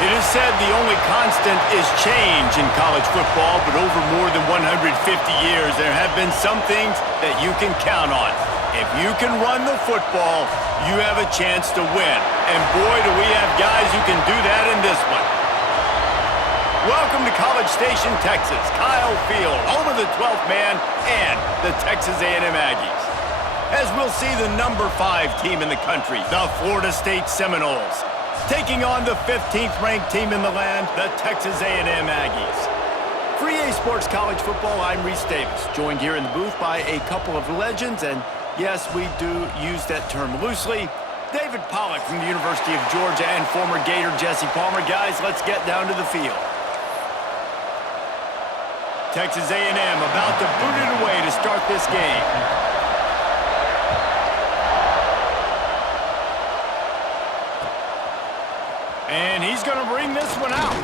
It is said the only constant is change in college football, but over more than 150 years, there have been some things that you can count on. If you can run the football, you have a chance to win. And boy, do we have guys who can do that in this one. Welcome to College Station, Texas. Kyle Field, home of the 12th man and the Texas A&M Aggies. As we'll see the number 5 team in the country, the Florida State Seminoles, taking on the 15th ranked team in the land, the Texas A&M Aggies. For EA Sports College Football, I'm Reese Davis, joined here in the booth by a couple of legends, and yes, we do use that term loosely. David Pollack from the University of Georgia and former Gator Jesse Palmer. Guys, let's get down to the field. Texas A&M about to boot it away to start this game. And he's going to bring this one out.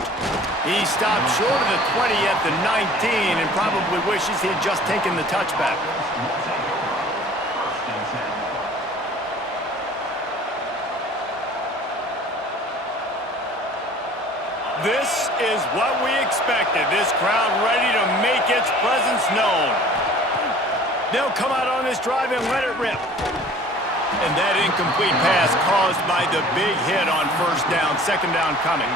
He stopped short of the 20 at the 19 and probably wishes he'd just taken the touchback. This is what we expected. This crowd ready to make its presence known. They'll come out on this drive and let it rip. And that incomplete pass caused by the big hit on first down, second down coming.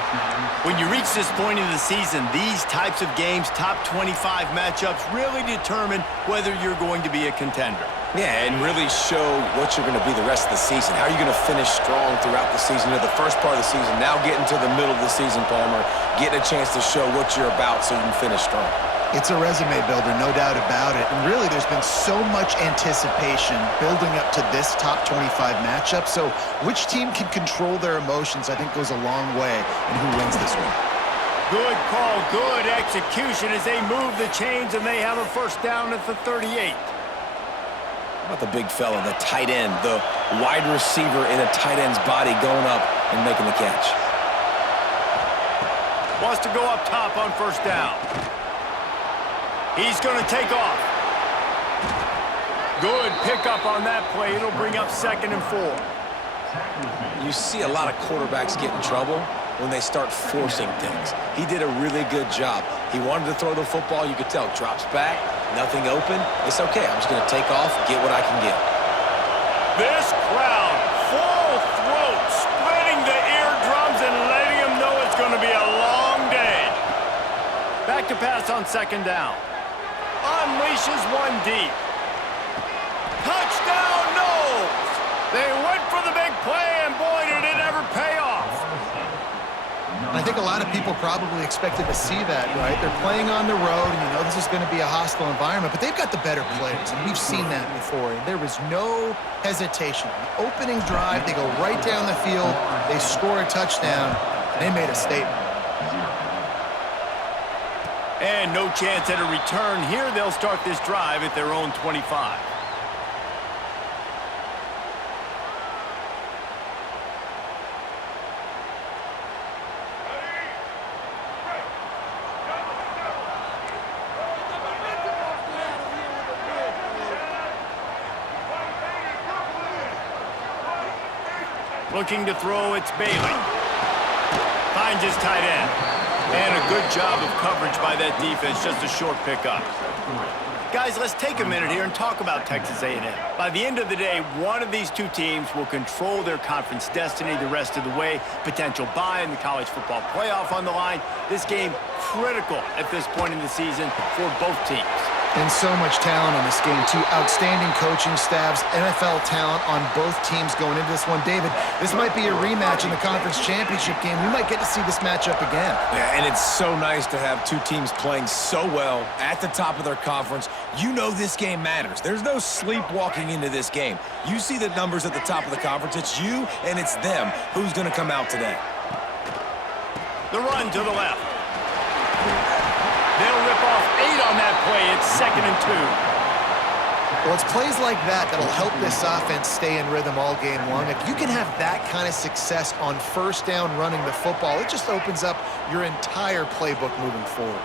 When you reach this point in the season, these types of games, top 25 matchups, really determine whether you're going to be a contender. Yeah, and really show what you're going to be the rest of the season. How are you going to finish strong throughout the season? You know, the first part of the season, now getting to the middle of the season, Palmer, getting a chance to show what you're about so you can finish strong. It's a resume builder, no doubt about it. And really, there's been so much anticipation building up to this top 25 matchup. So which team can control their emotions, I think, goes a long way in who wins this one. Good call, good execution as they move the chains, and they have a first down at the 38. How about the big fella, the tight end, the wide receiver in a tight end's body going up and making the catch. Wants to go up top on first down. He's going to take off. Good pickup on that play. It'll bring up 2nd and 4. You see a lot of quarterbacks get in trouble when they start forcing things. He did a really good job. He wanted to throw the football. You could tell. Drops back, nothing open. It's okay. I'm just going to take off, get what I can get. This crowd, full throat, splitting the eardrums and letting them know it's going to be a long day. Back to pass on 2nd down. Unleashes one deep. Touchdown, Noles! They went for the big play, and boy, did it ever pay off. I think think a lot of people probably expected to see that, right? They're playing on the road, and you know this is going to be a hostile environment, but they've got the better players, and we've seen that before. And there was no hesitation. The opening drive, they go right down the field, they score a touchdown, they made a statement. And no chance at a return here. They'll start this drive at their own 25. Looking to throw, it's Bailey. Finds his tight end. And a good job of coverage by that defense, just a short pickup. Guys, let's take a minute here and talk about Texas A&M. By the end of the day, one of these two teams will control their conference destiny the rest of the way. Potential bye in the college football playoff on the line. This game critical at this point in the season for both teams. And so much talent on this game, too. Outstanding coaching staffs, NFL talent on both teams going into this one. David, this might be a rematch in the conference championship game. We might get to see this matchup again. Yeah, and it's so nice to have two teams playing so well at the top of their conference. You know this game matters. There's no sleepwalking into this game. You see the numbers at the top of the conference. It's you and it's them. Who's going to come out today? The run to the left. They'll rip off 8 on that play. It's 2nd and 2. Well, it's plays like that that'll help this offense stay in rhythm all game long. If you can have that kind of success on first down running the football, it just opens up your entire playbook moving forward.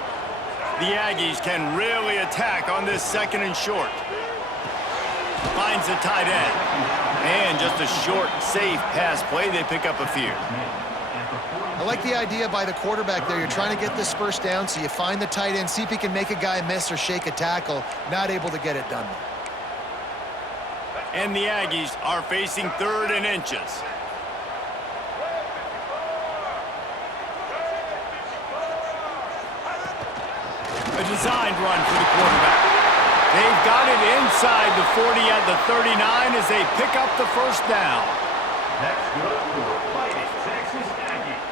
The Aggies can really attack on this 2nd and short. Finds the tight end. And just a short, safe pass play. They pick up a few. I like the idea by the quarterback there. You're trying to get this first down, so you find the tight end, see if he can make a guy miss or shake a tackle. Not able to get it done. And the Aggies are facing 3rd and inches. A designed run for the quarterback. They've got it inside the 40 at the 39 as they pick up the first down. Next good for Fighting Texas Aggies.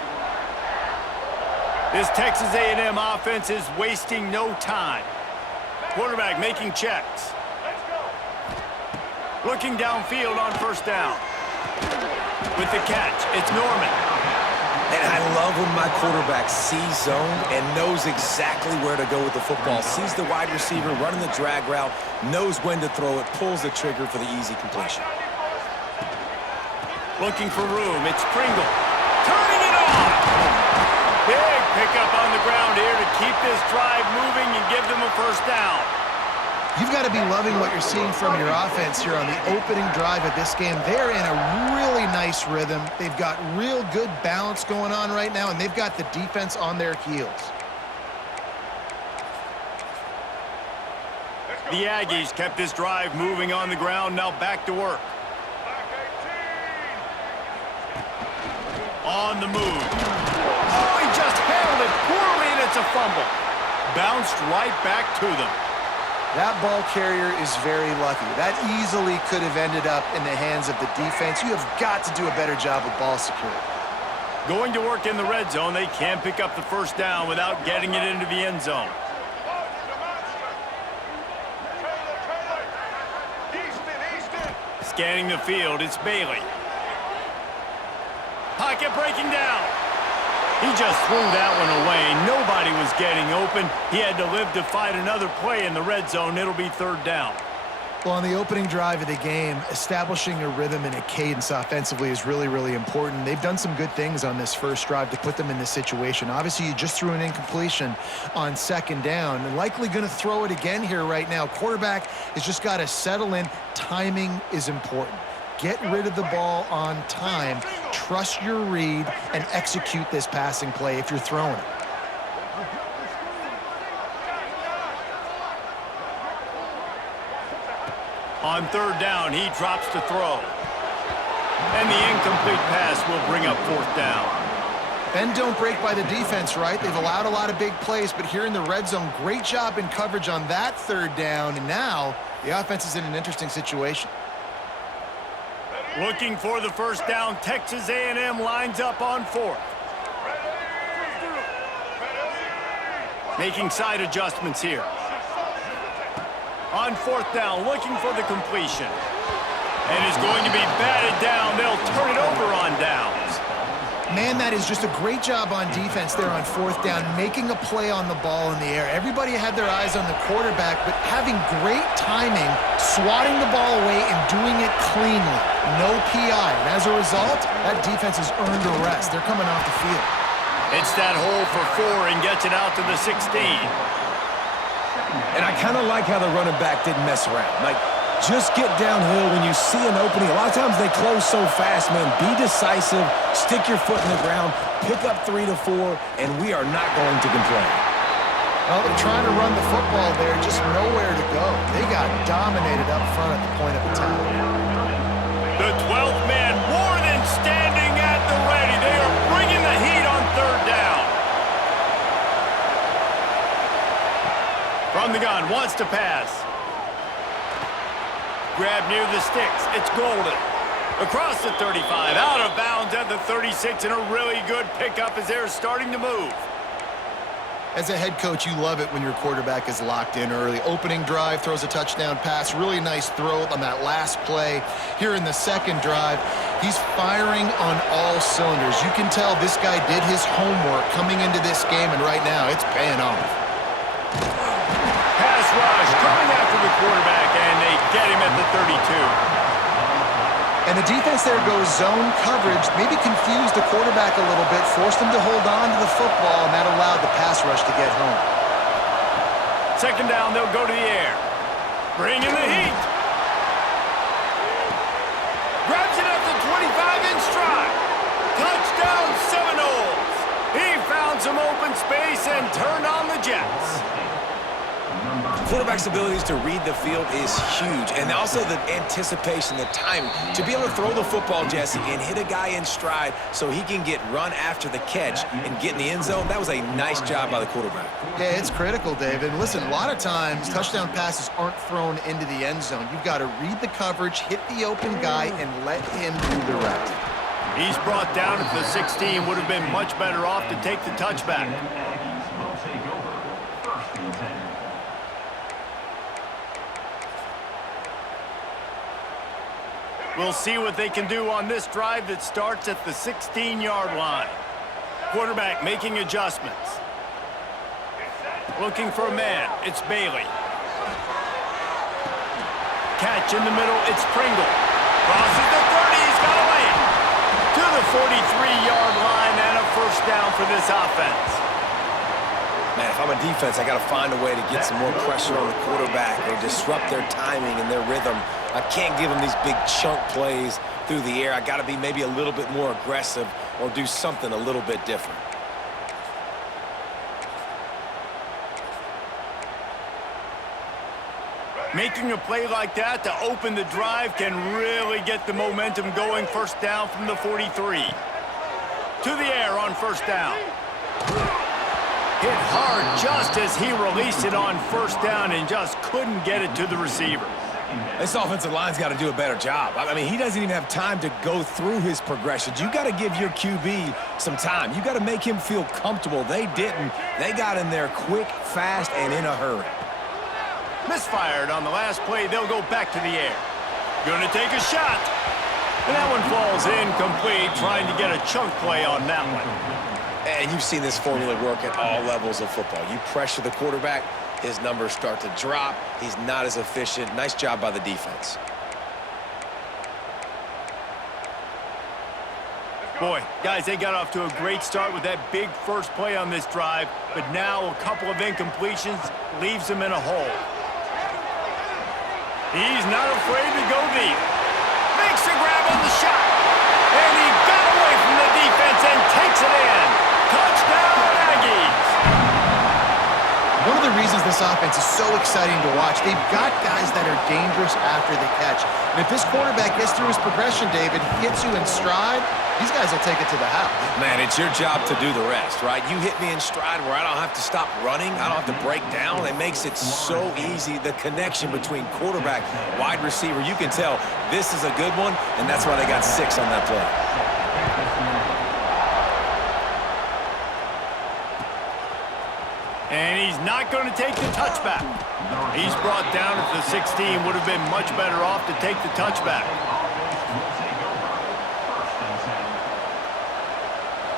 This Texas A&M offense is wasting no time. Quarterback making checks. Looking downfield on first down. With the catch, it's Norman. And I love when my quarterback sees zone and knows exactly where to go with the football. Sees the wide receiver running the drag route, knows when to throw it, pulls the trigger for the easy completion. Looking for room, it's Pringle. Turning it on! Big pickup on the ground here to keep this drive moving and give them a first down. You've got to be loving what you're seeing from your offense here on the opening drive of this game. They're in a really nice rhythm. They've got real good balance going on right now, and they've got the defense on their heels. The Aggies kept this drive moving on the ground, now back to work. On the move. Oh, he just handled it poorly, and it's a fumble. Bounced right back to them. That ball carrier is very lucky. That easily could have ended up in the hands of the defense. You have got to do a better job with ball security. Going to work in the red zone, they can't pick up the first down without getting it into the end zone. Scanning the field, it's Bailey. Pocket breaking down. He just threw that one away. Nobody was getting open. He had to live to fight another play in the red zone. It'll be 3rd down. Well, on the opening drive of the game, establishing a rhythm and a cadence offensively is really, really important. They've done some good things on this first drive to put them in this situation. Obviously, you just threw an incompletion on 2nd down and likely going to throw it again here right now. Quarterback has just got to settle in. Timing is important. Get rid of the ball on time, trust your read, and execute this passing play if you're throwing it. On 3rd down, he drops to throw. And the incomplete pass will bring up 4th down. Bend don't break by the defense, right? They've allowed a lot of big plays, but here in the red zone, great job in coverage on that 3rd down, and now the offense is in an interesting situation. Looking for the first down, Texas A&M lines up on 4th. Making side adjustments here. On fourth down, looking for the completion. And is going to be batted down. They'll turn it over on downs. Man, that is just a great job on defense there on fourth down, making a play on the ball in the air. Everybody had their eyes on the quarterback, but having great timing, swatting the ball away and doing it cleanly. No PI. And as a result, that defense has earned a rest. They're coming off the field. It's that hole for 4 and gets it out to the 16. And I kind of like how the running back didn't mess around. Like, just get downhill when you see an opening. A lot of times they close so fast, man. Be decisive, stick your foot in the ground, pick up 3 to 4, and we are not going to complain. Well, they're trying to run the football there, just nowhere to go. They got dominated up front at the point of attack. The 12th man more than standing at the ready. They are bringing the heat on third down. From the gun, wants to pass. Grab near the sticks. It's Golden. Across the 35, out of bounds at the 36, and a really good pickup as they're starting to move. As a head coach, you love it when your quarterback is locked in early. Opening drive, throws a touchdown pass. Really nice throw on that last play. Here in the second drive, he's firing on all cylinders. You can tell this guy did his homework coming into this game, and right now it's paying off. Pass rush coming after the quarterback, and they get him at the 32. And the defense there goes zone coverage, maybe confused the quarterback a little bit, forced him to hold on to the football, and that allowed the pass rush to get home. Second down, they'll go to the air. Bring in the heat. Grabs it at the 25 in stride. Touchdown, Seminoles. He found some open space and turned on the Jets. Quarterback's abilities to read the field is huge, and also the anticipation, the time to be able to throw the football, Jesse, and hit a guy in stride so he can get run after the catch and get in the end zone. That was a nice job by the quarterback. Yeah, it's critical, David. And listen, a lot of times touchdown passes aren't thrown into the end zone. You've got to read the coverage, hit the open guy, and let him do the rest. He's brought down at the 16. Would have been much better off to take the touchback. We'll see what they can do on this drive that starts at the 16-yard line. Quarterback making adjustments. Looking for a man. It's Bailey. Catch in the middle. It's Pringle. Crosses the 30. He's got away. To the 43-yard line and a first down for this offense. Man, if I'm a defense, I got to find a way to get some more pressure on the quarterback or disrupt their timing and their rhythm. I can't give them these big chunk plays through the air. I got to be maybe a little bit more aggressive or do something a little bit different. Making a play like that to open the drive can really get the momentum going. First down from the 43. To the air on first down. Hit hard just as he released it on first down and just couldn't get it to the receiver. This offensive line's got to do a better job. I mean, he doesn't even have time to go through his progressions. You got to give your QB some time. You got to make him feel comfortable. They didn't. They got in there quick, fast, and in a hurry. Misfired on the last play. They'll go back to the air. Gonna take a shot. And that one falls incomplete, trying to get a chunk play on that one. And you've seen this formula work at all levels of football. You pressure the quarterback, his numbers start to drop. He's not as efficient. Nice job by the defense. Boy, guys, they got off to a great start with that big first play on this drive, but now a couple of incompletions leaves them in a hole. He's not afraid to go deep. Makes a grab on the shot. And he got away from the defense and takes it in. Touchdown, Aggies. One of the reasons this offense is so exciting to watch, they've got guys that are dangerous after the catch. And if this quarterback gets through his progression, David, hits you in stride, these guys will take it to the house. Man, it's your job to do the rest, right? You hit me in stride where I don't have to stop running. I don't have to break down. It makes it so easy. The connection between quarterback, wide receiver, you can tell this is a good one, and that's why they got 6 on that play. And he's not going to take the touchback. He's brought down at the 16. Would have been much better off to take the touchback.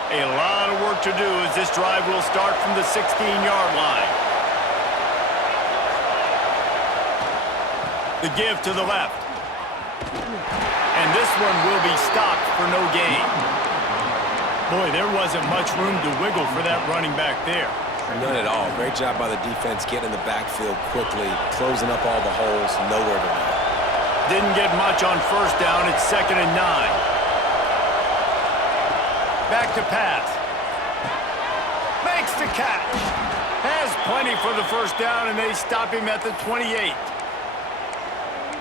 A lot of work to do as this drive will start from the 16-yard line. The give to the left. And this one will be stopped for no gain. Boy, there wasn't much room to wiggle for that running back there. None at all. Great job by the defense getting in the backfield quickly, closing up all the holes, nowhere to go. Didn't get much on first down. It's 2nd and 9. Back to pass. Makes the catch. Has plenty for the first down, and they stop him at the 28.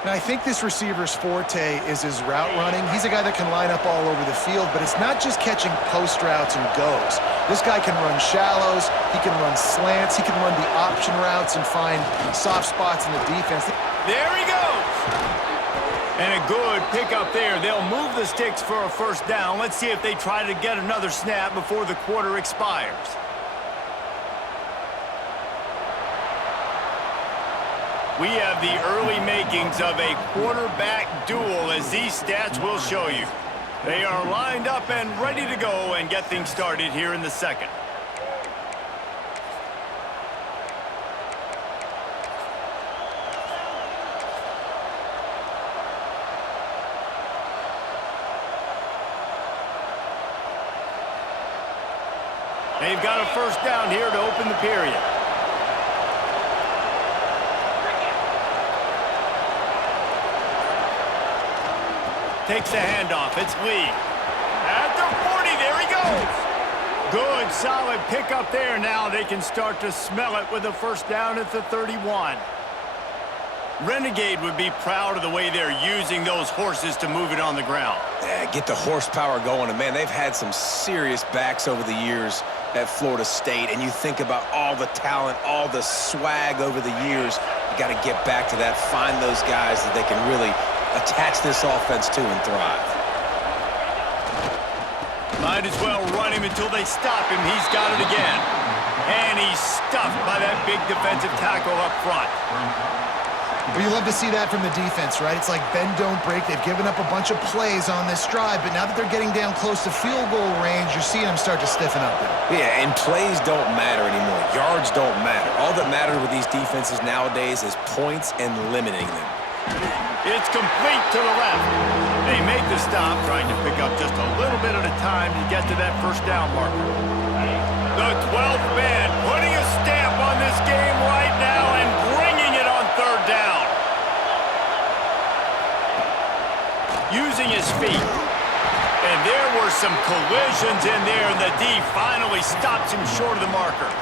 And I think this receiver's forte is his route running. He's a guy that can line up all over the field, but it's not just catching post routes and goes. This guy can run shallows, he can run slants, he can run the option routes and find soft spots in the defense. There he goes. And a good pickup there. They'll move the sticks for a first down. Let's see if they try to get another snap before the quarter expires. We have the early makings of a quarterback duel, as these stats will show you. They are lined up and ready to go and get things started here in the second. They've got a first down here to open the period. Takes the handoff. It's Lee. At the 40, there he goes. Good, solid pickup there. Now they can start to smell it with a first down at the 31. Renegade would be proud of the way they're using those horses to move it on the ground. Yeah, get the horsepower going. And, man, they've had some serious backs over the years at Florida State. And you think about all the talent, all the swag over the years. You got to get back to that, find those guys that they can really attach this offense to and thrive. Might as well run him until they stop him. He's got it again. And he's stuffed by that big defensive tackle up front. Well, you love to see that from the defense, right? It's like bend, don't break. They've given up a bunch of plays on this drive, but now that they're getting down close to field goal range, you're seeing them start to stiffen up there. Yeah, and plays don't matter anymore. Yards don't matter. All that matters with these defenses nowadays is points and limiting them. It's complete to the left. They make the stop, trying to pick up just a little bit at a time to get to that first down marker. The 12th man putting a stamp on this game right now and bringing it on third down. Using his feet. And there were some collisions in there, and the D finally stops him short of the marker.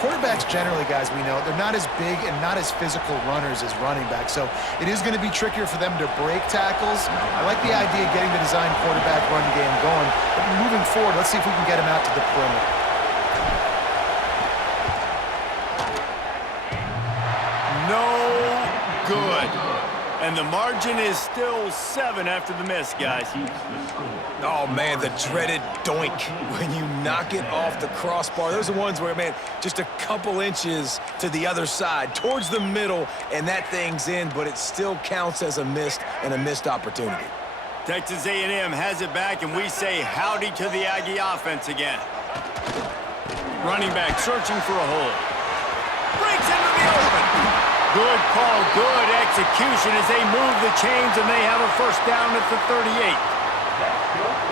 Quarterbacks generally, guys, we know, they're not as big and not as physical runners as running backs, so it is going to be trickier for them to break tackles. I like the idea of getting the design quarterback run game going, but moving forward, let's see if we can get him out to the perimeter. No good. And the margin is still 7 after the miss, guys. Oh, man, the dreaded doink when you knock it off the crossbar. Those are ones where, man, just a couple inches to the other side, towards the middle, and that thing's in, but it still counts as a missed opportunity. Texas A&M has it back, and we say howdy to the Aggie offense again. Running back searching for a hole. Breaks into the open. Good call, good execution as they move the chains, and they have a first down at the 38.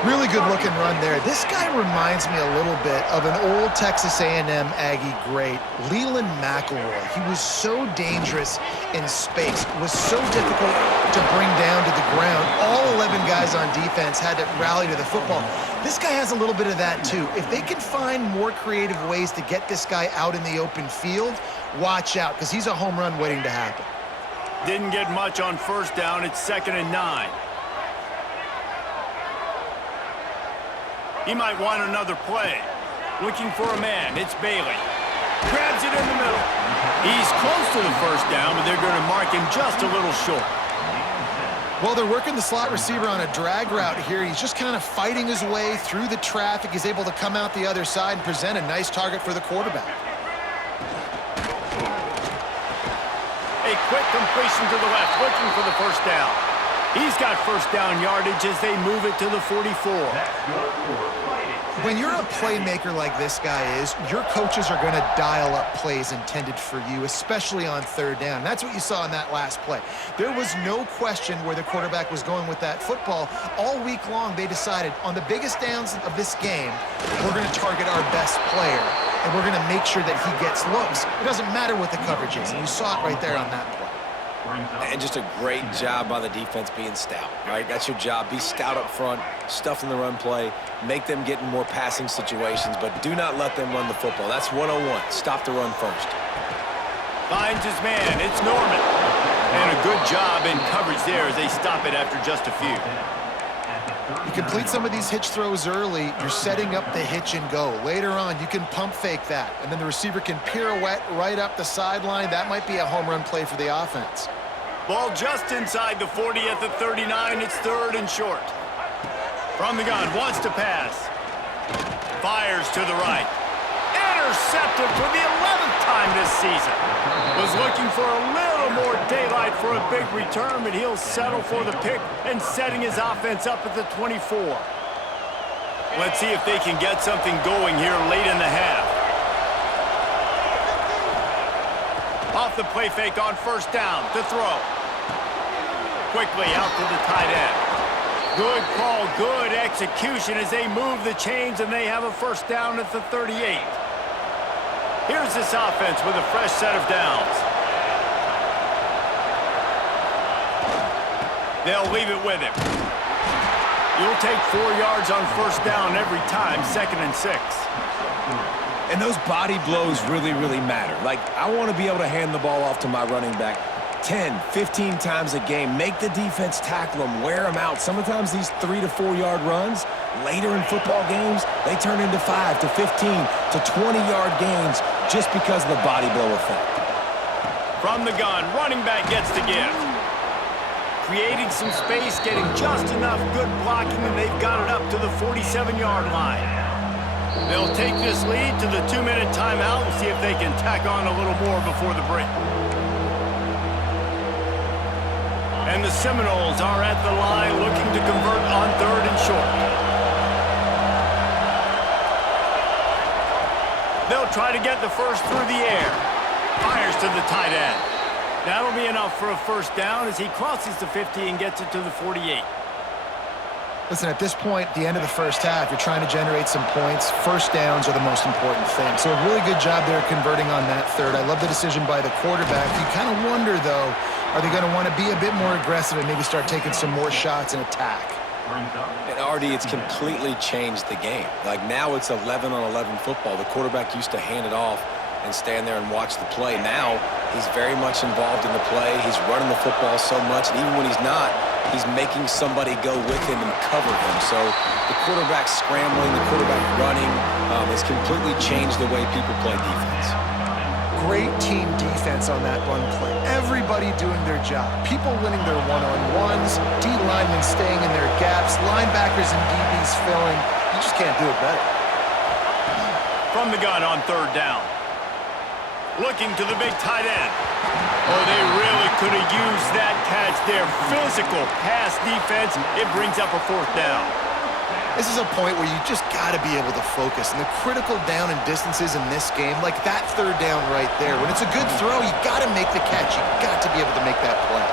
Really good-looking run there. This guy reminds me a little bit of an old Texas A&M Aggie great, Leland McElroy. He was so dangerous in space, was so difficult to bring down to the ground. All 11 guys on defense had to rally to the football. This guy has a little bit of that, too. If they can find more creative ways to get this guy out in the open field, watch out, because he's a home run waiting to happen. Didn't get much on first down. It's 2nd and 9. He might want another play. Looking for a man. It's Bailey. Grabs it in the middle. He's close to the first down, but they're going to mark him just a little short. Well, they're working the slot receiver on a drag route here. He's just kind of fighting his way through the traffic. He's able to come out the other side and present a nice target for the quarterback. quick completion to the left, looking for the first down. He's got first down yardage as they move it to the 44. When you're a playmaker like this guy is, your coaches are going to dial up plays intended for you, especially on third down. That's what you saw in that last play. There was no question where the quarterback was going with that football. All week long, they decided on the biggest downs of this game, we're going to target our best player, and we're going to make sure that he gets looks. It doesn't matter what the coverage is, and you saw it right there on that play. And just a great job by the defense being stout, right? That's your job. Be stout up front, stuff in the run play, make them get in more passing situations, but do not let them run the football. That's 101. Stop the run first. Finds his man. It's Norman. And a good job in coverage there as they stop it after just a few. You complete some of these hitch throws early, you're setting up the hitch and go. Later on, you can pump fake that, and then the receiver can pirouette right up the sideline. That might be a home run play for the offense. Ball just inside the 40 at the 39. It's third and short. From the gun, wants to pass. Fires to the right. Intercepted for the 11th time this season. Was looking for a little more daylight for a big return, but he'll settle for the pick and setting his offense up at the 24. Let's see if they can get something going here late in the half. Off the play fake on first down to throw. Quickly out to the tight end. Good call, good execution as they move the chains and they have a first down at the 38. Here's this offense with a fresh set of downs. They'll leave it with him. You'll take 4 yards on first down every time, 2nd and 6. And those body blows really, really matter. Like, I want to be able to hand the ball off to my running back 10, 15 times a game. Make the defense tackle them, wear them out. Sometimes these 3 to 4 yard runs, later in football games, they turn into 5 to 15 to 20-yard gains just because of the body blow effect. From the gun, running back gets the give. Creating some space, getting just enough good blocking, and they've got it up to the 47-yard line. They'll take this lead to the 2-minute timeout and see if they can tack on a little more before the break. And the Seminoles are at the line looking to convert on 3rd and short. They'll try to get the first through the air. Fires to the tight end. That'll be enough for a first down as he crosses the 50 and gets it to the 48. Listen, at this point, the end of the first half, you're trying to generate some points. First downs are the most important thing. So a really good job there converting on that third. I love the decision by the quarterback. You kind of wonder, though, are they going to want to be a bit more aggressive and maybe start taking some more shots and attack? And Artie, it's completely changed the game. Like, now it's 11-on-11 football. The quarterback used to hand it off and stand there and watch the play. Now he's very much involved in the play. He's running the football so much, and even when he's not, he's making somebody go with him and cover him. So the quarterback scrambling, the quarterback running has completely changed the way people play defense. Great team defense on that run play. Everybody doing their job. People winning their one-on-ones, D linemen staying in their gaps, linebackers and DBs filling. You just can't do it better. From the gun on 3rd down. Looking to the big tight end. Oh, they really could have used that catch there. Physical pass defense. It brings up a 4th down. This is a point where you just got to be able to focus. And the critical down and distances in this game, like that 3rd down right there, when it's a good throw, you got to make the catch. You got to be able to make that play.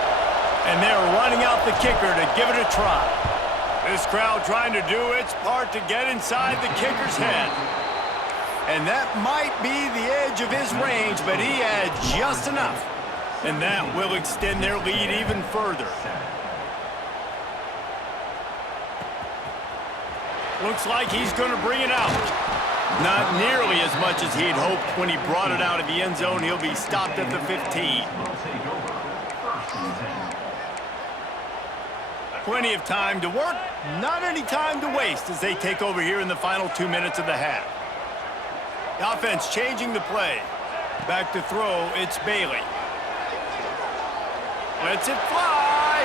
And they're running out the kicker to give it a try. This crowd trying to do its part to get inside the kicker's head. And that might be the edge of his range, but he had just enough. And that will extend their lead even further. Looks like he's going to bring it out. Not nearly as much as he'd hoped when he brought it out of the end zone. He'll be stopped at the 15. Plenty of time to work, not any time to waste as they take over here in the final 2 minutes of the half. The offense changing the play. Back to throw, it's Bailey. Lets it fly.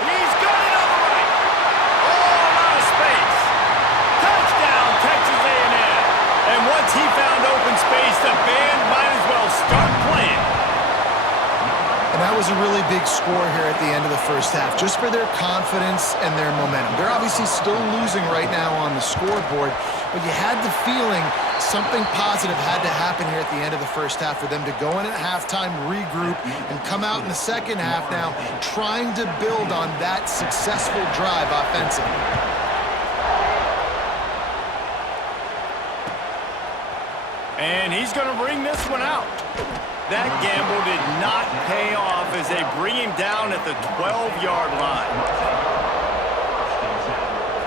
He's got it on the right. All out of space. Touchdown, Texas A&M. And once he found open space, the band might as well start playing. And that was a really big score here at the end of the first half, just for their confidence and their momentum. They're obviously still losing right now on the scoreboard, but you had the feeling something positive had to happen here at the end of the first half for them to go in at halftime, regroup, and come out in the second half now trying to build on that successful drive offensively. And he's going to bring this one out. That gamble did not pay off as they bring him down at the 12-yard line.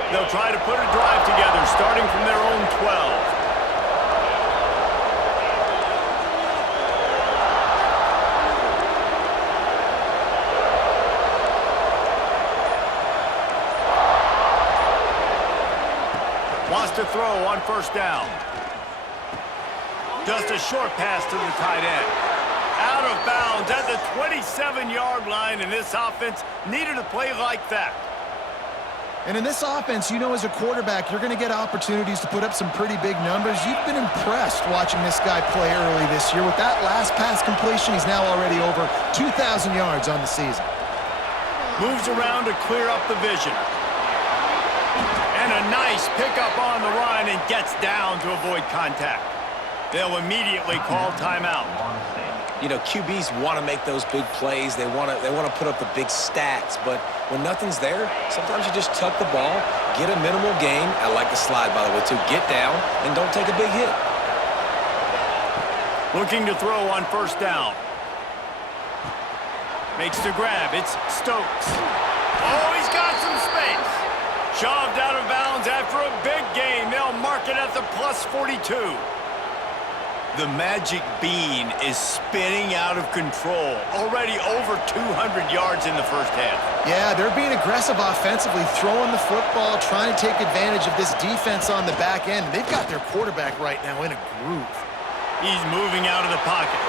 They'll try to put a drive together starting from their own 12. Wants to throw on first down. Just a short pass to the tight end. Out of bounds at the 27-yard line, and this offense needed a play like that. And in this offense, you know, as a quarterback, you're going to get opportunities to put up some pretty big numbers. You've been impressed watching this guy play early this year. With that last pass completion, he's now already over 2,000 yards on the season. Moves around to clear up the vision. And a nice pickup on the run and gets down to avoid contact. They'll immediately call timeout. You know, QBs want to make those big plays. They want to put up the big stats. But when nothing's there, sometimes you just tuck the ball, get a minimal gain. I like the slide, by the way, too. Get down and don't take a big hit. Looking to throw on first down. Makes the grab. It's Stokes. Oh, he's got some space. Shoved out of bounds after a big gain. They'll mark it at the plus 42. The magic bean is spinning out of control. Already over 200 yards in the first half. Yeah, they're being aggressive offensively, throwing the football, trying to take advantage of this defense on the back end. They've got their quarterback right now in a groove. He's moving out of the pocket.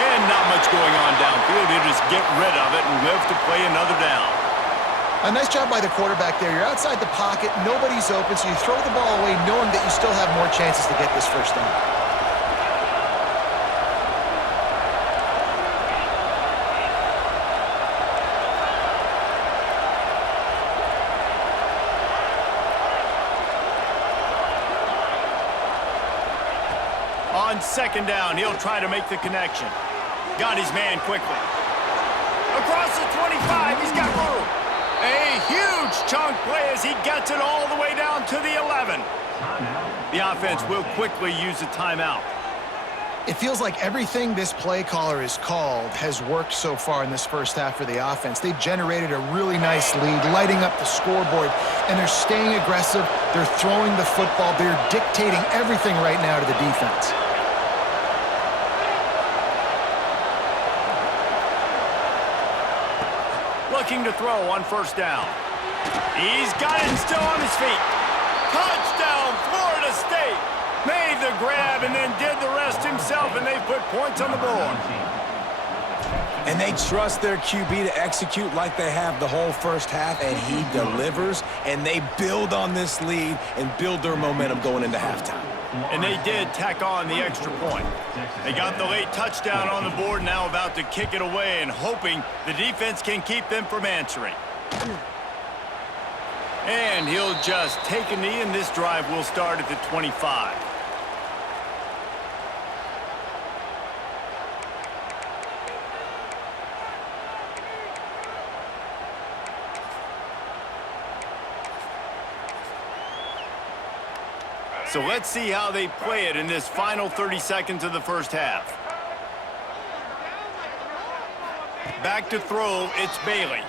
And not much going on downfield. He'll just get rid of it and live to play another down. A nice job by the quarterback there. You're outside the pocket, nobody's open, so you throw the ball away knowing that you still have more chances to get this first down. On second down, he'll try to make the connection. Got his man quickly. Across the 25, he's got room. A huge chunk play as he gets it all the way down to the 11. The offense will quickly use a timeout. It feels like everything this play caller has called has worked so far in this first half for the offense. They've generated a really nice lead, lighting up the scoreboard, and they're staying aggressive. They're throwing the football. They're dictating everything right now to the defense. Looking to throw on first down. He's got it still on his feet. Touchdown, Florida State. Made the grab and then did the rest himself, and they put points on the board. And they trust their QB to execute like they have the whole first half, and he delivers, and they build on this lead and build their momentum going into halftime. And they did tack on the extra point. They got the late touchdown on the board, now about to kick it away and hoping the defense can keep them from answering. And he'll just take a knee, and this drive will start at the 25. So let's see how they play it in this final 30 seconds of the first half. Back to throw, it's Bailey.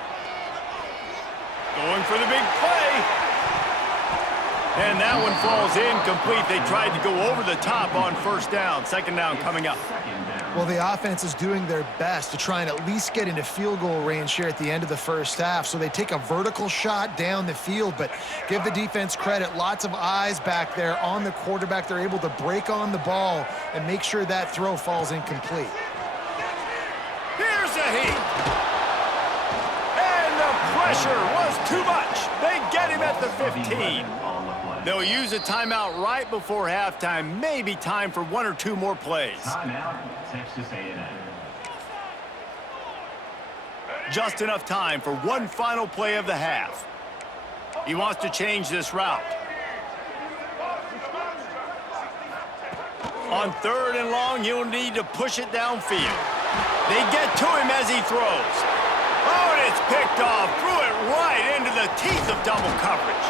Going for the big play. And that one falls incomplete. They tried to go over the top on first down. Second down coming up. Well, the offense is doing their best to try and at least get into field goal range here at the end of the first half. So they take a vertical shot down the field, but give the defense credit. Lots of eyes back there on the quarterback. They're able to break on the ball and make sure that throw falls incomplete. Here's a heat. And the pressure was too much. They get him at the 15. They'll use a timeout right before halftime. Maybe time for one or two more plays. Timeout, Texas A&M. Just enough time for one final play of the half. He wants to change this route. On 3rd and long, he'll need to push it downfield. They get to him as he throws. Oh, and it's picked off. Threw it right into the teeth of double coverage.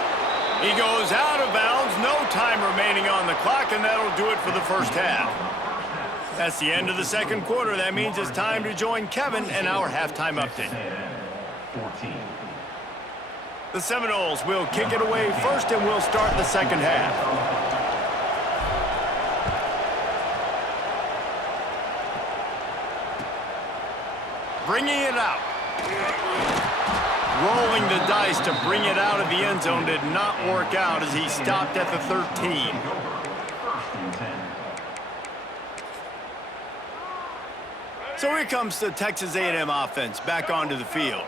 He goes out of bounds. No time remaining on the clock, and that'll do it for the first half. That's the end of the second quarter. That means it's time to join Kevin and our halftime update. The Seminoles will kick it away first, and we'll start the second half. Bringing it out. Rolling the dice to bring it out of the end zone did not work out as he stopped at the 13. So here comes the Texas A&M offense back onto the field.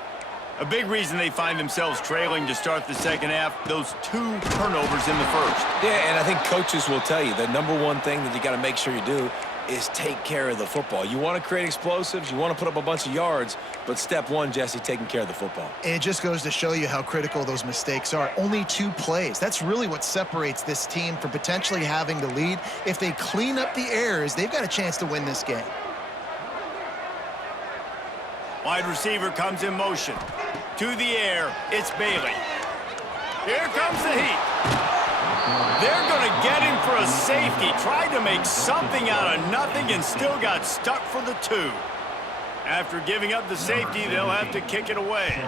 A big reason they find themselves trailing to start the second half, those 2 turnovers in the first. Yeah, and I think coaches will tell you the number one thing that you got to make sure you do is take care of the football. You want to create explosives, you want to put up a bunch of yards, but step one, Jesse, taking care of the football. And it just goes to show you how critical those mistakes are. Only 2 plays. That's really what separates this team from potentially having the lead. If they clean up the errors, they've got a chance to win this game. Wide receiver comes in motion. To the air, it's Bailey. Here comes the heat. They're going to get him for a safety. Tried to make something out of nothing and still got stuck for the 2. After giving up the safety, they'll have to kick it away.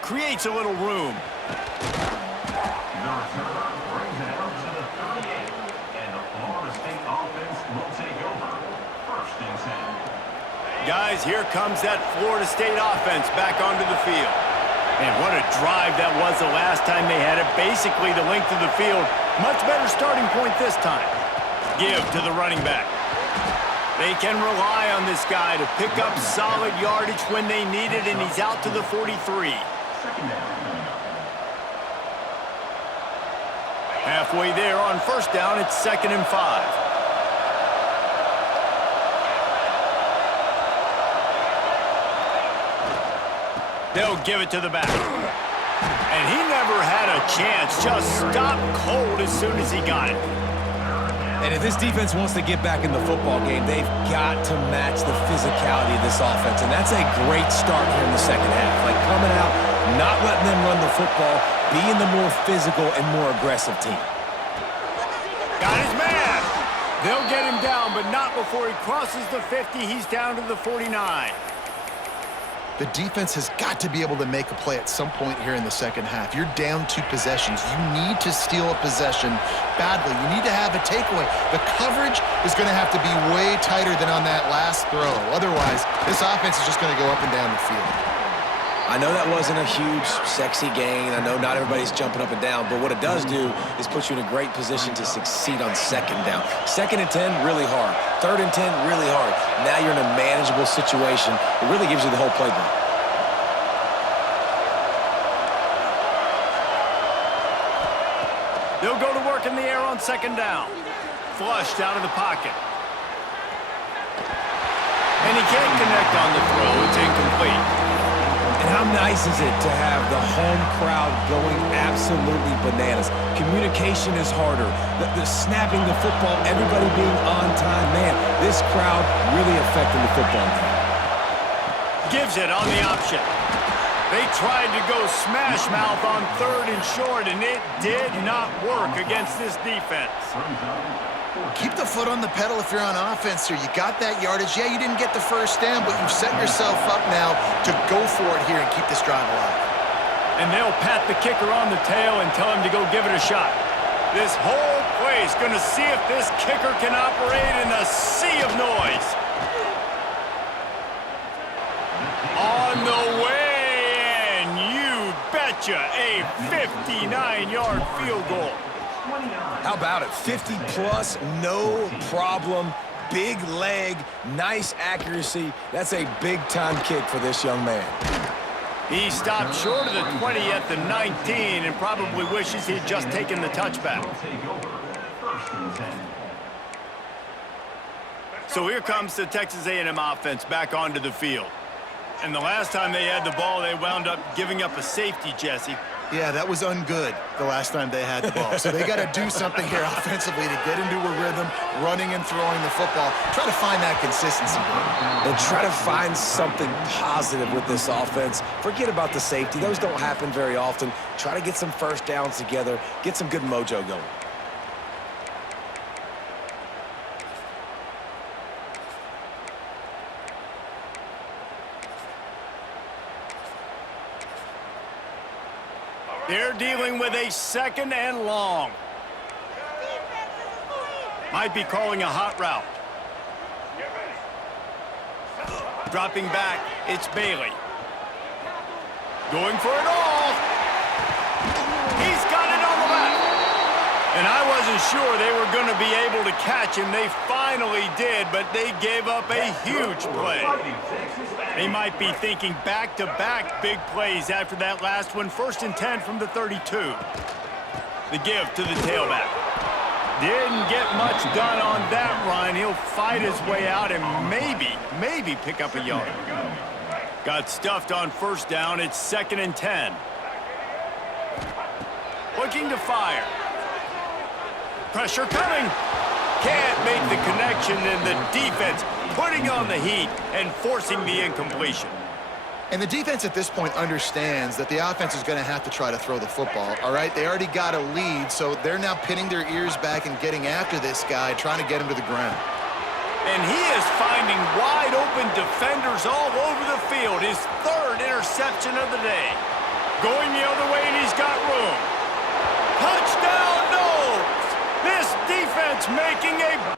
Creates a little room. Guys, here comes that Florida State offense back onto the field. And what a drive that was the last time they had it. Basically the length of the field. Much better starting point this time. Give to the running back. They can rely on this guy to pick up solid yardage when they need it, and he's out to the 43. Halfway there on first down, it's 2nd and 5. They'll give it to the back. And he never had a chance. Just stopped cold as soon as he got it. And if this defense wants to get back in the football game, they've got to match the physicality of this offense. And that's a great start here in the second half. Like coming out, not letting them run the football, being the more physical and more aggressive team. Got his man. They'll get him down, but not before he crosses the 50. He's down to the 49. The defense has got to be able to make a play at some point here in the second half. You're down 2 possessions. You need to steal a possession badly. You need to have a takeaway. The coverage is going to have to be way tighter than on that last throw. Otherwise, this offense is just going to go up and down the field. I know that wasn't a huge, sexy gain. I know not everybody's jumping up and down, but what it does do is put you in a great position to succeed on 2nd down. 2nd and 10, really hard. 3rd and 10, really hard. Now you're in a manageable situation. It really gives you the whole playbook. They'll go to work in the air on 2nd down. Flushed out of the pocket. And he can't connect on the throw. It's incomplete. And how nice is it to have the home crowd going absolutely bananas? Communication is harder. The snapping the football, everybody being on time. Man, this crowd really affecting the football game. Gives it on the option. They tried to go smash mouth on 3rd and short, and it did not work against this defense. Keep the foot on the pedal if you're on offense here. You got that yardage. Yeah, you didn't get the first down, but you've set yourself up now to go for it here and keep this drive alive. And they'll pat the kicker on the tail and tell him to go give it a shot. This whole place going to see if this kicker can operate in a sea of noise. On the way, and you betcha, a 59-yard field goal. How about it? 50-plus, no problem. Big leg, nice accuracy. That's a big-time kick for this young man. He stopped short of the 20 at the 19 and probably wishes he'd just taken the touchback. So here comes the Texas A&M offense back onto the field. And the last time they had the ball, they wound up giving up a safety, Jesse. Yeah, that was ungood the last time they had the ball. So they got to do something here offensively to get into a rhythm, running and throwing the football. Try to find that consistency. And try to find something positive with this offense. Forget about the safety. Those don't happen very often. Try to get some first downs together, get some good mojo going. They're dealing with a 2nd and long. Might be calling a hot route. Dropping back, it's Bailey. Going for it all. He's got it on the left. And I wasn't sure they were going to be able to catch him. They finally did, but they gave up a huge play. They might be thinking back-to-back big plays after that last one. 1st and 10 from the 32. The give to the tailback. Didn't get much done on that run. He'll fight his way out and maybe pick up a yard. Got stuffed on 1st down. It's 2nd and 10. Looking to fire. Pressure coming. Can't make the connection, and the defense putting on the heat and forcing the incompletion. And the defense at this point understands that the offense is going to have to try to throw the football, all right? They already got a lead, so they're now pinning their ears back and getting after this guy, trying to get him to the ground. And he is finding wide-open defenders all over the field. His 3rd interception of the day. Going the other way, and he's got room. Touchdown, Noles! This defense making a